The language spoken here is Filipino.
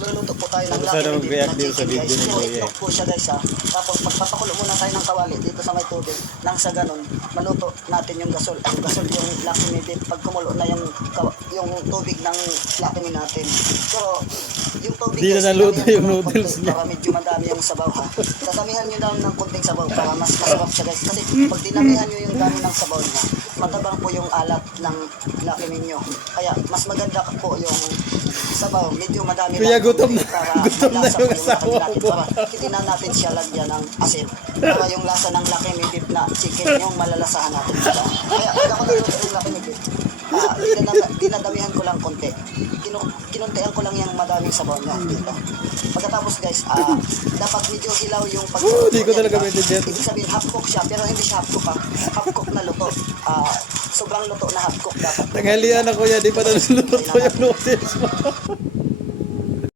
magluluto po tayo ng Sana Lucky mag-react na din sa chicken, video guys. ni Puro Kuya. itlog po siya guys ha. Tapos pagpapakulo muna tayo ng kawali dito sa may tubig. Nang sa ganun, maluto natin yung gasol. Ang gasol yung Lucky Me Beef. Pag kumulo na yung tubig ng Lucky Me natin. Pero yung tubig Di na guys, naluto damihan yung ko ng noodles konti niya. para medyo madami yung sabaw ha. Dadamihan nyo lang ng konting sabaw para mas masarap siya guys. Kasi pag dinamihan nyo yung dami ng sabaw niya, matabang po yung alat ng Lucky Me nyo. Kaya mas maganda po yung sabaw, medyo madami Kuya, lang gutom na. para Gutom na malasa yung po yung asawa Lucky natin, mo. para hindi na natin siya lagyan ng asin. Para yung lasa ng Lucky Me Beef na chicken yung malalasahan natin siya. Kaya pag ako naluto yung Lucky Me Beef, dinadamihan ko lang konti. Kinuntihan ko lang yung madaming sabaw niya dito. Pagkatapos guys, dapat medyo hilaw yung pag Di ko talaga maintindihan. Ibig sabihin half cook siya, pero hindi siya half cook ha. Half cook na luto. Sobrang luto na half cook dapat. Tanghalian na kuya, di pa naluluto yung noodles mo.